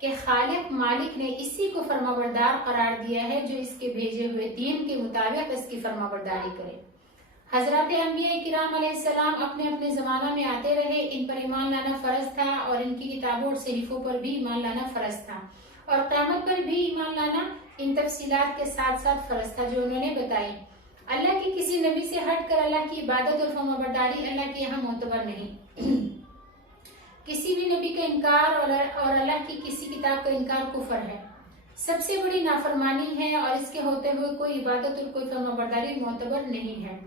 کہ خالق مالک نے اسی کو فرمانبردار قرار دیا ہے جو اس کے بھیجے ہوئے دین کے مطابق اس کی فرمانبرداری کرے۔ حضرات انبیاء کرام علیہ السلام اپنے اپنے زمانہ میں آتے رہے، ان پر ایمان لانا فرض تھا اور ان کی کتابوں اور صحیفوں پر بھی ایمان لانا فرض تھا، اور قیامت پر بھی ایمان لانا ان تفصیلات کے ساتھ ساتھ فرض تھا جو انہوں نے بتائی۔ اللہ کی کسی نبی سے ہٹ کر اللہ کی عبادت اور فرمانبرداری اللہ کے یہاں معتبر نہیں۔ کسی بھی نبی کا انکار اور اللہ کی کسی کتاب کا انکار کفر ہے، سب سے بڑی نافرمانی ہے، اور اس کے ہوتے ہوئے کوئی عبادت اور کوئی فرمانبرداری معتبر نہیں ہے۔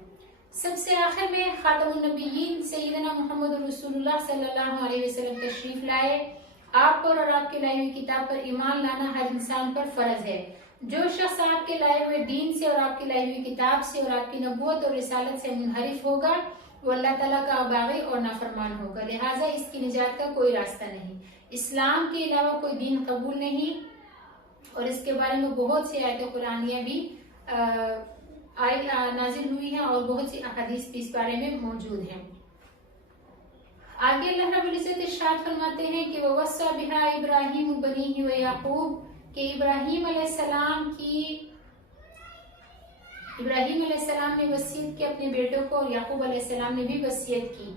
سب سے آخر میں خاتم النبیین سیدنا محمد رسول اللہ صلی اللہ علیہ وسلم تشریف لائے۔ آپ پر اور آپ کے لائی ہوئی کتاب پر ایمان لانا ہر انسان پر فرض ہے۔ جو شخص آپ کے لائے ہوئے دین سے اور آپ کی لائی ہوئی کتاب سے اور آپ کی نبوت اور رسالت سے منحرف ہوگا وہ اللہ تعالیٰ کا باغی اور نافرمان ہوگا، لہٰذا اس کی نجات کا کوئی راستہ نہیں۔ اسلام کے علاوہ کوئی دین قبول نہیں، اور اس کے بارے میں بہت سی آیت قرآنیہ بھی نازل ہوئی ہیں اور بہت سی احادیث بھی اس بارے میں موجود ہیں۔ آگے اللہ رب العزت ارشاد فرماتے ہیں کہ وَوَصَّى بِهَا إِبْرَاهِيمُ بَنِيهِ وَيَعْقُوبُ، کہ ابراہیم علیہ السلام نے وصیت کی اپنے بیٹوں کو، اور یعقوب علیہ السلام نے بھی وصیت کی۔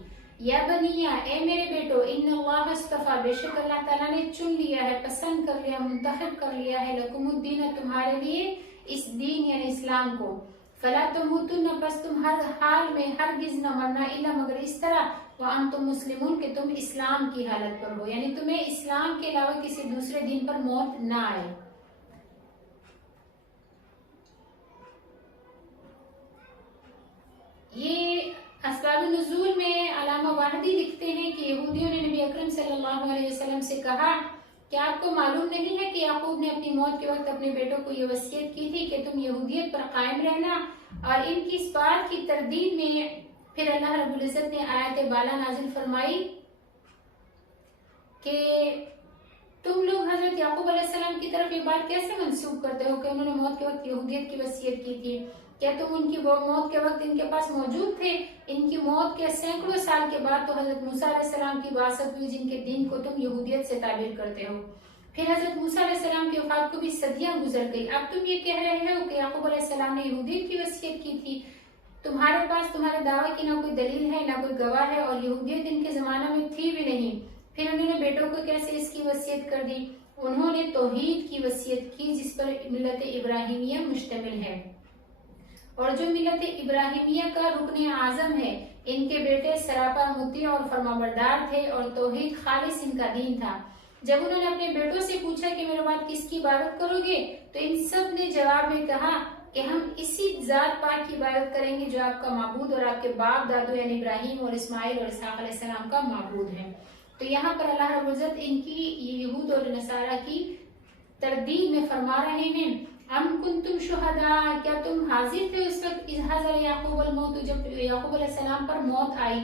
یا بنیا، اے میرے بیٹو، ان اللہ اصطفیٰ، بے شک اللہ تعالیٰ نے چن لیا ہے، پسند کر لیا، منتخب کر لیا ہے، لکم الدین، تمہارے لیے اس دین یعنی اسلام کو، فلا تموتن، پس تم ہر حال میں ہرگز نہ مرنا، الا مگر اس طرح، وانتم مسلمون، کہ تم اسلام کی حالت پر ہو، یعنی تمہیں اسلام کے علاوہ کسی دوسرے دین پر موت نہ آئے۔ یہ اسباب نزول میں علامہ واحدی لکھتے ہیں کہ یہودیوں نے نبی اکرم صلی اللہ علیہ وسلم سے کہا کہ آپ کو معلوم نہیں ہے کہ یعقوب نے اپنی موت کے وقت اپنے بیٹوں کو یہ وصیت کی تھی کہ تم یہودیت پر قائم رہنا، اور ان کی اس بات کی تردید میں پھر اللہ رب العزت نے آیت بالا نازل فرمائی کہ تم لوگ حضرت یعقوب علیہ السلام کی طرف یہ بات کیسے منسوخ کرتے ہو کہ انہوں نے موت کے وقت یہودیت کی وصیت کی تھی؟ کیا تم ان کی موت کے وقت ان کے پاس موجود تھے؟ ان کی موت کے سینکڑوں سال کے بعد تو حضرت موسیٰ علیہ السلام کی بعثت ہوئی، جن کے دین کو تم یہودیت سے تعبیر کرتے ہو۔ پھر حضرت موسیٰ علیہ السلام کی وفات کو بھی صدیاں گزر گئی، اب تم یہ کہہ رہے ہو کہ یعقوب علیہ السلام نے یہودیت کی وصیت کی تھی۔ تمہارے پاس تمہارے دعوے کی نہ کوئی دلیل ہے نہ کوئی گواہ ہے، اور یہودیت ان کے زمانہ میں تھی بھی نہیں، پھر انہوں نے بیٹوں کو کیسے اس کی وصیت کر دی؟ انہوں نے توحید کی وصیت کی جس پر ملت ابراہیمیہ مشتمل ہے، اور جو ملت ابراہیمیہ کا رکن اعظم ہے، ان کے بیٹے سراپا مطیع اور فرمانبردار تھے، اور توحید خالص ان کا دین تھا۔ جب انہوں نے اپنے بیٹوں سے پوچھا کہ میرے بعد کس کی عبادت کرو گے، تو ان سب نے جواب میں کہا کہ ہم اسی ذات پاک کی عبادت کریں گے جو آپ کا معبود اور آپ کے باپ دادو یعنی ابراہیم اور اسماعیل اور اسحاق علیہ السلام کا معبود ہے۔ تو یہاں پر اللہ رب العزت ان کی یہود اور نصارہ کی تردید میں فرما رہے ہیں، ام کنتم شہداء، کیا تم حاضر تھے اس وقت اذ حضر یعقوب الموت، جب یعقوب علیہ السلام پر موت آئی،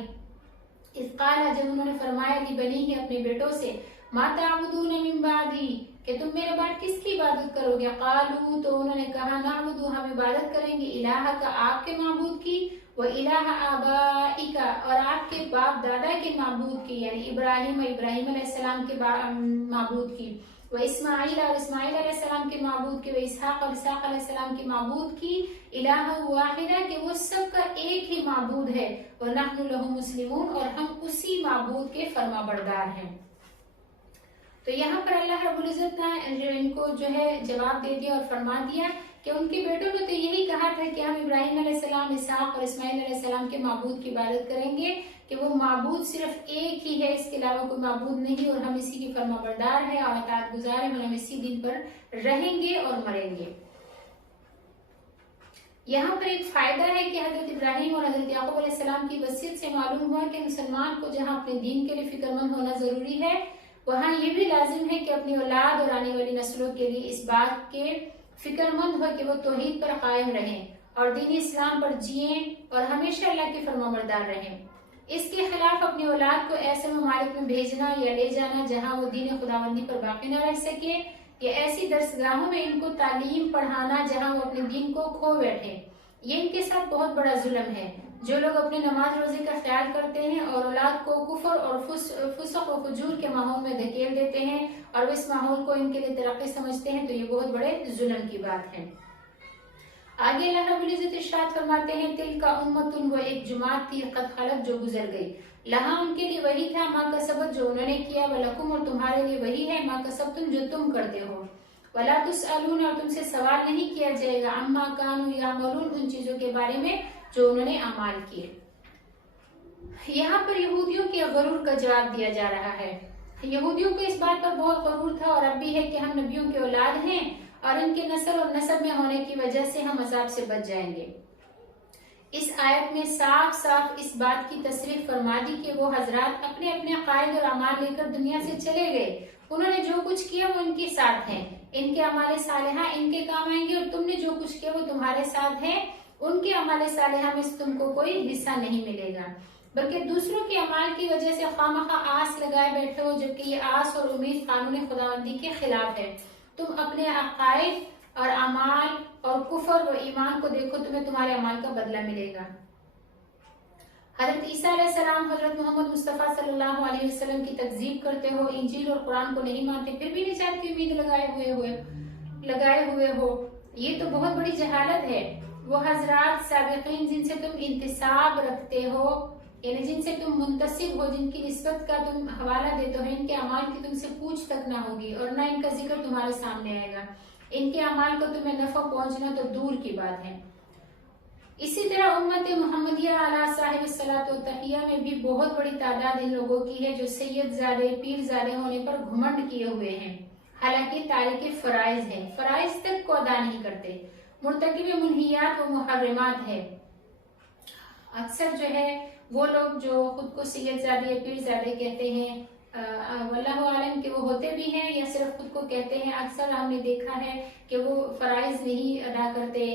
اذ قال، جب انہوں نے فرمایا لبنیہ، اپنے بیٹوں سے، ما تعبدون من بعدی، کہ تم میرے بعد کس کی عبادت کرو گے؟ قالوا، تو انہوں نے کہا، نعبد، ہم عبادت کریں گے، الہ کا، آپ کے معبود کی، و الہ آبائک، اور آپ کے باپ دادا کے معبود کی، یعنی ابراہیم علیہ السلام کے معبود کی، و اسماعیل، اور اسماعیل علیہ السلام کے معبود کی، و اسحاق، اور اسحاق علیہ السلام کے معبود کی، الہ واحدہ، کہ وہ سب کا ایک ہی معبود ہے، ونحن لہ مسلمون، اور ہم اسی معبود کے فرما بردار ہیں۔ تو یہاں پر اللہ رب العزت نے ان کو جو ہے جواب دے دیا اور فرما دیا کہ ان کے بیٹوں نے تو یہی کہا تھا کہ ہم ابراہیم علیہ السلام، اسحاق اور اسماعیل علیہ السلام کے معبود کی عبادت کریں گے، کہ وہ معبود صرف ایک ہی ہے، اس کے علاوہ کوئی معبود نہیں، اور ہم اسی کی فرما بردار ہیں اور اطاعت گزار ہیں، اور ہم اسی دین پر رہیں گے اور مریں گے۔ یہاں پر ایک فائدہ ہے کہ حضرت ابراہیم اور حضرت یعقوب علیہ السلام کی وصیت سے معلوم ہوا کہ مسلمان کو جہاں اپنے دین کے لیے فکر مند ہونا ضروری ہے، وہاں یہ بھی لازم ہے کہ اپنی اولاد اور آنے والی نسلوں کے لیے اس بات کے فکر مند ہو کہ وہ توحید پر قائم رہیں اور دین اسلام پر جئیں اور ہمیشہ اللہ کے فرما بردار رہیں۔ اس کے خلاف اپنی اولاد کو ایسے ممالک میں بھیجنا یا لے جانا جہاں وہ دین خداوندی پر باقی نہ رہ سکے، یا ایسی درسگاہوں میں ان کو تعلیم پڑھانا جہاں وہ اپنے دین کو کھو بیٹھے، یہ ان کے ساتھ بہت بڑا ظلم ہے۔ جو لوگ اپنے نماز روزے کا خیال کرتے ہیں اور اولاد کو کفر اور فسق و فجور کے ماحول میں دھکیل دیتے ہیں اور اس ماحول کو ان کے لیے ترقی سمجھتے ہیں، تو یہ بہت بڑے ظلم کی بات ہے۔ آگے اللہ رب العزت ارشاد فرماتے ہیں تل کا امتن، وہ ایک جماعت تھی قد خلت جو گزر گئی، لہا ان کے لیے وہی تھا ما کسبت جو انہوں نے کیا، ولکم اور تمہارے لیے وہی ہے ما کسبتم جو تم کرتے ہو، ولا تسألون اور تم سے سوال نہیں کیا جائے گا عما کانوا یعملون ان چیزوں کے بارے میں جو انہوں نے اعمال کیے۔ یہاں پر یہودیوں کے غرور کا جواب دیا جا رہا ہے۔ یہودیوں کو اس بات پر بہت غرور تھا اور اب بھی ہے کہ ہم نبیوں کے اولاد ہیں اور ان کے نسل اور نسب میں ہونے کی وجہ سے ہم عذاب سے بچ جائیں گے۔ اس آیت میں صاف صاف اس بات کی تصریح فرما دی کہ وہ حضرات اپنے اپنے عقائد اور اعمال لے کر دنیا سے چلے گئے، انہوں نے جو کچھ کیا وہ ان کے ساتھ ہیں، ان کے اعمال صالحہ ان کے کام آئیں گے، اور تم نے جو کچھ کیا وہ تمہارے ساتھ ہے، ان کے اعمال صالحہ میں تم کو کوئی حصہ نہیں ملے گا، بلکہ دوسروں کے اعمال کی وجہ سے خواہ آس لگائے بیٹھے ہو، جبکہ یہ آس اور امید قانون خداوندی کے خلاف ہے۔ تم اپنے عقائد اور اعمال اور کفر و ایمان کو دیکھو، تمہیں تمہارے اعمال کا بدلہ ملے گا۔ حضرت عیسیٰ علیہ السلام، حضرت محمد مصطفیٰ صلی اللہ علیہ وسلم کی تکذیب کرتے ہو، انجیل اور قرآن کو نہیں مانتے، پھر بھی نجات کی امید لگائے ہوئے ہو، یہ تو بہت بڑی جہالت ہے۔ وہ حضرات سابقین جن سے تم انتساب رکھتے ہو، یعنی جن سے تم منتسب ہو، جن کی نسبت کا تم حوالہ دیتے ہو، ان کے اعمال کی تم سے پوچھ تک نہ ہوگی اور نہ ان کا ذکر تمہارے سامنے آئے گا، ان کے اعمال کو تمہیں نفع پہنچنا تو دور کی بات ہے۔ اسی طرح امت محمدیہ علیہ صاحب الصلاۃ والتحیہ میں بھی بہت بڑی تعداد ان لوگوں کی ہے جو سید زادے پیر زادے ہونے پر گھمنڈ کیے ہوئے ہیں، حالانکہ تارک فرائض ہیں، فرائض تک کو ادا نہیں کرتے، مرتکب منہیات و محرمات ہے۔ اکثر جو ہے وہ لوگ جو خود کو سید زادے یا پیر زادے کہتے ہیں، واللہ عالم کہ وہ ہوتے بھی ہیں یا صرف خود کو کہتے ہیں، اکثر ہم نے دیکھا ہے کہ وہ فرائض نہیں ادا کرتے،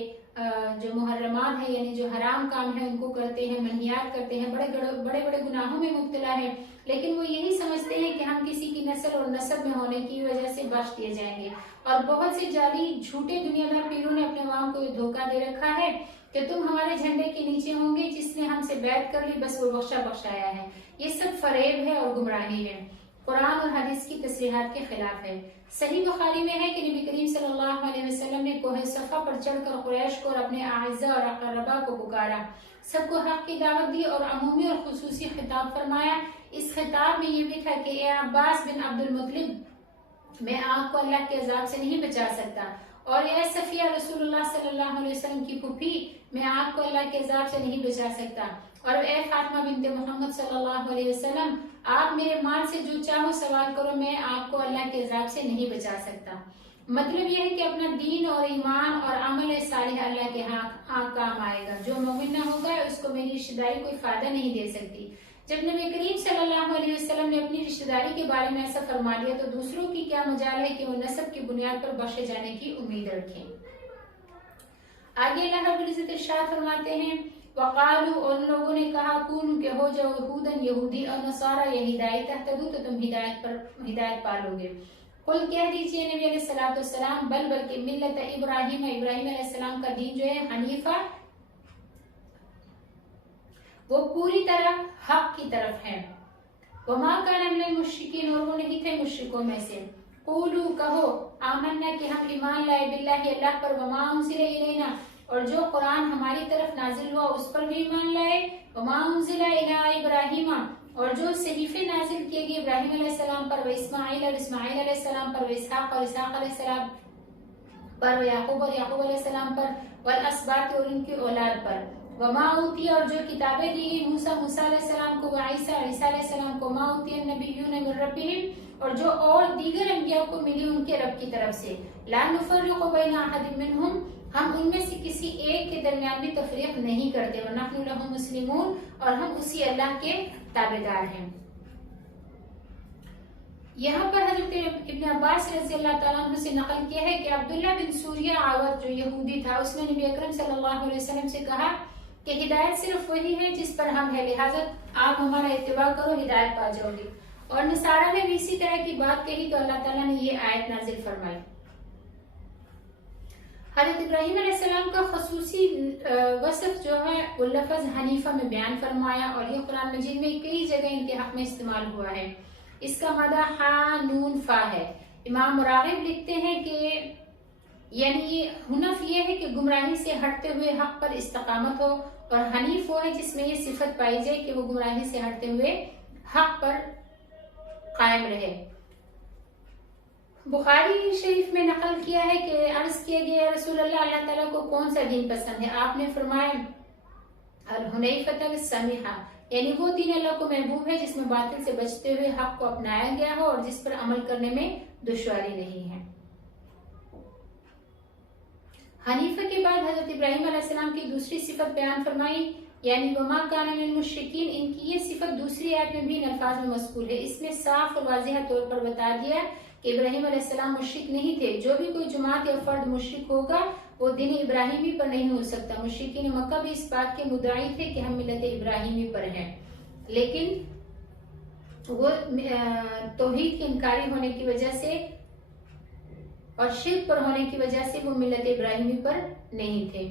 جو محرمات ہیں یعنی جو حرام کام ہے ان کو کرتے ہیں، منہیات کرتے ہیں، بڑے بڑے گناہوں میں مبتلا ہے، لیکن وہ یہی سمجھتے ہیں کہ ہم کسی کی نسل اور نسب میں ہونے کی وجہ سے بخش دیے جائیں گے، اور بہت سے جعلی جھوٹے دنیا بھر پیروں نے اپنے عوام کو یہ دھوکہ دے رکھا ہے کہ تم ہمارے جھنڈے کے نیچے ہوں گے، جس نے ہم سے بیعت کر لی بس وہ بخشایا ہے۔ یہ سب فریب ہے اور گمراہی ہے، قرآن اور حدیث کی تصریحات کے خلاف ہے۔ صحیح بخاری میں ہے کہ نبی کریم صلی اللہ علیہ وسلم نے کوہ صفا پر چڑھ کر قریش کو اور اپنے اعزاء اور اقرباء کو پکارا، سب کو حق کی دعوت دی اور عمومی اور خصوصی خطاب فرمایا۔ اس خطاب میں یہ بھی تھا کہ اے عباس بن عبد المطلب، میں آپ کو اللہ کے عذاب سے نہیں بچا سکتا، اور اے صفیہ رسول اللہ صلی اللہ علیہ وسلم کی پھوپھی، میں آپ کو اللہ کے عذاب سے نہیں بچا سکتا، اور اے فاطمہ بنت محمد صلی اللہ علیہ وسلم، آپ میرے مال سے جو چاہو سوال کرو، میں آپ کو اللہ کے عذاب سے نہیں بچا سکتا۔ مطلب یہ ہے کہ اپنا دین اور ایمان اور عمل صالح اللہ کے ہاں کام آئے گا، جو مومن نہ ہوگا اس کو میری رشتہ داری کوئی فائدہ نہیں دے سکتی۔ جب نبی کریم صلی اللہ علیہ وسلم نے اپنی رشتہ داری کے بارے میں ایسا فرما دیا تو دوسروں کی کیا مجال ہے کہ وہ نسب کی بنیاد پر بخشے جانے کی امید رکھیں۔ آگے اللہ رب العزت ارشاد فرماتے ہیں وقالو، اور ان لوگوں نے کہا کونو کہ ہو جاؤ یہودن یہودی اور نصارا یا ہدایت تہتدو تو تم ہدایت پالو گے۔ قل کہہ دیجئے نبی علیہ الصلوۃ والسلام بلکہ ملت ابراہیم علیہ السلام کا دین جو ہے حنیفہ، وہ پوری طرح حق کی طرف ہے، وما کان من المشرکین، اور وہ نہیں تھے مشرکوں میں سے۔ قولو کہو آمنا کہ ہم ایمان لائے باللہ اللہ پر، وما انزل الینا، اور جو قرآن ہماری طرف نازل ہوا اس پر بھی ایمان لائے، وما انزل الی ابراہیم، اور جو صحیفے نازل کیے گئے ابراہیم علیہ السلام پر، و اسماعیل اور اسماعیل علیہ السلام پر، و اسحاق اور اسحاق علیہ السلام پر، و یعقوب اور یعقوب علیہ السلام پر، والاسباط اور ان کی اولاد پر، وما اوتی، اور جو کتابیں دی گئی موسیٰ علیہ السلام کو، وعیسیٰ علیہ السلام کو، ما اوتی النبیون من ربہم، اور جو اور دیگر انبیاء کو ملی ان کے رب کی طرف سے، لا نفرق بین احد منہم، ہم ان میں سے کسی ایک کے درمیان بھی تفریق نہیں کرتے، ونحن لہ مسلمون، اور ہم اسی اللہ کے تابعدار ہیں۔ یہاں پر حضرت ابن عباس رضی اللہ تعالیٰ عنہ سے نقل کیا ہے کہ عبداللہ بن سوریہ عاوت جو یہودی تھا، اس نے نبی اکرم صلی اللہ علیہ وسلم سے کہا کہ ہدایت صرف وہی ہے جس پر ہم ہے، لہٰذا آپ ہمارا اتباع کرو، ہدایت پا جاؤ گے۔ اور نصارہ میں بھی اسی طرح کی بات کہی تو اللہ تعالیٰ نے یہ آیت نازل فرمائی۔ حضرت ابراہیم علیہ السلام کا خصوصی وصف جو ہے وہ لفظ حنیفہ میں بیان فرمایا، اور یہ قرآن مجید میں کئی جگہ ان کے حق میں استعمال ہوا ہے۔ اس کا مدہ ہا نون فا ہے۔ امام مراغب لکھتے ہیں کہ یعنی یہ حنف یہ ہے کہ گمراہی سے ہٹتے ہوئے حق پر استقامت ہو، اور حنیف وہ ہے جس میں یہ صفت پائی جائے کہ وہ گمراہی سے ہٹتے ہوئے حق پر قائم رہے۔ بخاری شریف میں نقل کیا ہے کہ عرض کیا گیا رسول اللہ، اللہ تعالیٰ کو کون سا دین پسند ہے؟ آپ نے فرمایا الحنیفۃ السمیحہ، یعنی وہ دین اللہ کو محبوب ہے جس میں باطل سے بچتے ہوئے حق کو اپنایا گیا ہو اور جس پر عمل کرنے میں دشواری نہیں ہے۔ حنیفہ کے بعد حضرت ابراہیم علیہ السلام کی دوسری صفت بیان فرمائی، یعنی وما کان من المشرکین۔ ان کی یہ صفت دوسری آیت میں بھی ان الفاظ میں مذکور ہے۔ اس میں صاف اور واضح طور پر بتا دیا کہ ابراہیم علیہ السلام مشرک نہیں تھے۔ جو بھی کوئی جماعت یا فرد مشرک ہوگا وہ دین ابراہیمی پر نہیں ہو سکتا۔ مشرکین مکہ بھی اس بات کے مدعی تھے کہ ہم ملت ابراہیمی پر ہیں، لیکن وہ توحید کے انکاری ہونے کی وجہ سے اور شرک پر ہونے کی وجہ سے وہ ملت ابراہیمی پر نہیں تھے۔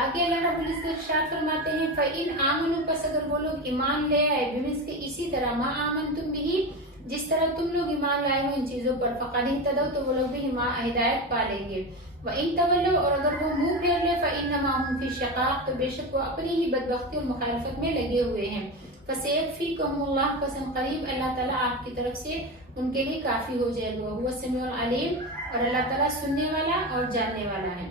آگے اللہ رب العزت ارشاد فرماتے ہیں فَإِنْ آمَنُوا، پس اگر وہ لوگ ایمان لے آئے، بِمِثْلِ اسی طرح مَا آمَنْتُمْ بِهِ، جس طرح تم لوگ ایمان لائے ہو ان چیزوں پر، فَقَدِ اهْتَدَوْا، تو وہ لوگ بھی ہدایت پا لیں گے۔ وَإِنْ تَوَلَّوْا، اور اگر وہ منہ پھیر لے، فَإِنَّمَا هُمْ فِي شِقَاقٍ، تو بے شک وہ اپنی ہی بدبختی اور مخالفت میں لگے ہوئے ہیں۔ فَسَيَكْفِيكُمُ اللَّهُ، پس قریب اللہ تعالیٰ آپ کی طرف سے ان کے لیے کافی ہو جائے گا۔ وہ السمیع العلیم، اور اللہ تعالیٰ سننے والا اور جاننے والا ہے۔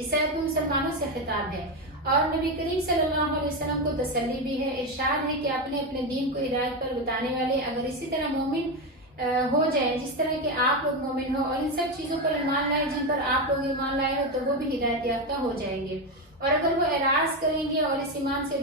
اس آیت میں مسلمانوں سے خطاب ہے اور نبی کریم صلی اللہ علیہ وسلم کو تسلی بھی ہے۔ ارشاد ہے کہ اپنے اپنے دین کو ہدایت پر بتانے والے اگر اسی طرح مومن ہو جائیں جس طرح کہ آپ لوگ مومن ہو، اور ان سب چیزوں پر ایمان لائے جن پر آپ لوگ ایمان لائے ہو، تو وہ بھی ہدایت یافتہ ہو جائیں گے۔ اور اگر وہ اعراض کریں گے اور اس ایمان سے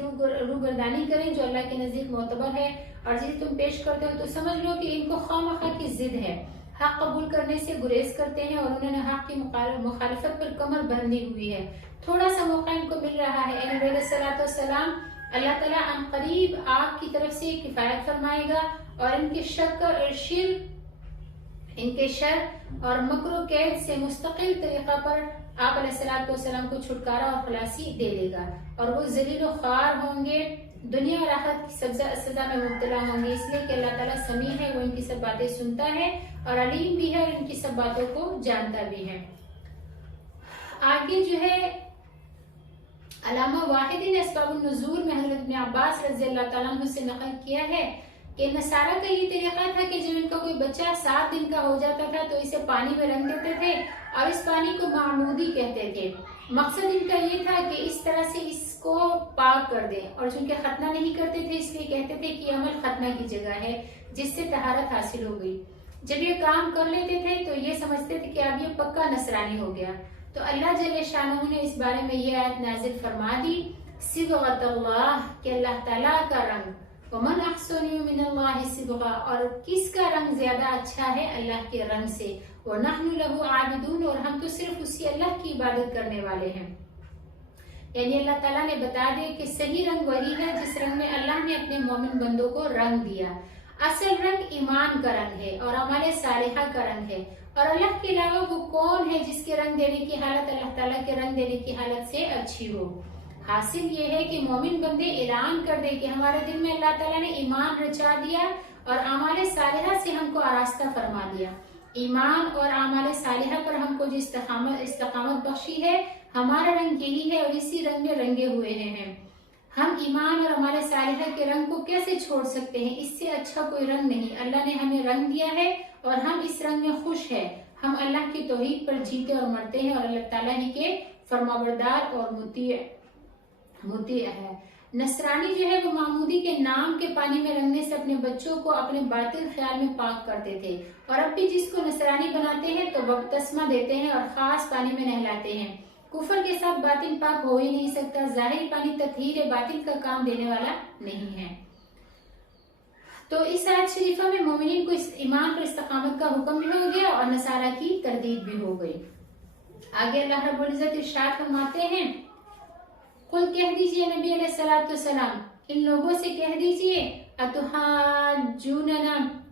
روگردانی کریں جو اللہ کے نزدیک معتبر ہے اور جسے تم پیش کرتے ہو، تو سمجھ لو کہ ان کو خواہ کی ضد ہے، حق قبول کرنے سے گریز کرتے ہیں اور انہوں نے حق کی مخالفت پر کمر بندھی ہوئی ہے۔ تھوڑا سا موقع ان کو مل رہا ہے۔ نبی علیہ الصلوۃ والسلام، اللہ تعالیٰ ان قریب آپ کی طرف سے کفایت فرمائے گا اور ان کے شر اور مکر و قید سے مستقل طریقہ پر آپ علیہ الصلوۃ والسلام کو چھٹکارا اور خلاصی دے دے گا، اور وہ ذلیل و خوار ہوں گے، دنیا اور آخرت کی سزا میں مبتلا ہوں گے، اس لیے کہ اللہ تعالیٰ سمیع ہے، وہ ان کی سب باتیں سنتا ہے اور علیم بھی ہے اور ان کی سب باتوں کو جانتا بھی ہے۔ آگے جو ہے علامہ واحدی نے اسباب النزول میں حضرت ابن عباس رضی اللہ تعالیٰ عنہ سے نقل کیا ہے کہ نصارہ کا یہ طریقہ تھا کہ جب ان کا کوئی بچہ 7 دن کا ہو جاتا تھا تو اسے پانی میں رنگ دیتے تھے اور اس پانی کو معمودی کہتے تھے۔ مقصد ان کا یہ تھا کہ اس طرح سے اس کو پاک کر دیں، اور چونکہ ختنہ نہیں کرتے تھے اس لیے کہتے تھے کہ یہ عمل ختنہ کی جگہ ہے جس سے طہارت حاصل ہو گئی۔ جب یہ کام کر لیتے تھے تو یہ سمجھتے تھے کہ اب یہ پکا نصرانی ہو گیا، تو اللہ جل شانہ نے اس بارے میں یہ آیت نازل فرما دی صبغۃ اللہ، کہ اللہ تعالیٰ کا رنگ، ومن احسن من اللہ صبغہ، اور کس کا رنگ زیادہ اچھا ہے اللہ کے رنگ سے، وَنَحْنُ لَهُ عَابِدُونَ، اور ہم تو صرف اسی اللہ کی عبادت کرنے والے ہیں۔ یعنی اللہ تعالیٰ نے بتا دیا کہ صحیح رنگ وہی ہے جس رنگ میں اللہ نے اپنے مومن بندوں کو رنگ دیا۔ اصل رنگ ایمان کا رنگ ہے اور اعمال صالحہ کا رنگ ہے، اور اللہ کے علاوہ وہ کون ہے جس کے رنگ دینے کی حالت اللہ تعالیٰ کے رنگ دینے کی حالت سے اچھی ہو۔ حاصل یہ ہے کہ مومن بندے اعلان کر دے کہ ہمارے دل میں اللہ تعالیٰ نے ایمان رچا دیا اور اعمال صالحہ سے ہم کو آراستہ فرما دیا۔ ایمان اور اعمال صالحہ پر ہم کو جو استقامت بخشی ہے، ہمارا رنگ یہی ہے اور اسی رنگ میں رنگے ہوئے ہیں۔ ہم ایمان اور اعمال صالحہ کے رنگ کو کیسے چھوڑ سکتے ہیں؟ اس سے اچھا کوئی رنگ نہیں۔ اللہ نے ہمیں رنگ دیا ہے اور ہم اس رنگ میں خوش ہیں۔ ہم اللہ کی توحید پر جیتے اور مرتے ہیں اور اللہ تعالیٰ ہی کے فرمانبردار اور مطیع ہے۔ نصرانی جو ہے وہ معمودی کے نام کے پانی میں رنگنے سے اپنے بچوں کو اپنے باطل خیال میں پاک کرتے تھے، اور اب بھی جس کو نصرانی بناتے ہیں تو بپتسمہ دیتے ہیں اور خاص پانی میں نہلاتے ہیں۔ کفر کے ساتھ باطن پاک ہو ہی نہیں سکتا۔ ظاہری پانی تطہیر باطن کا کام دینے والا نہیں ہے۔ تو اس آیت شریفہ میں مومنین کو ایمان پر استقامت کا حکم بھی ہو گیا اور نصارہ کی تردید بھی ہو گئی۔ آگے اللہ رب العزت ارشاد فرماتے ہیں قل کہہ دیجئے نبی علیہ السلام ان لوگوں سے کہہ دیجئے اتحاجوننا،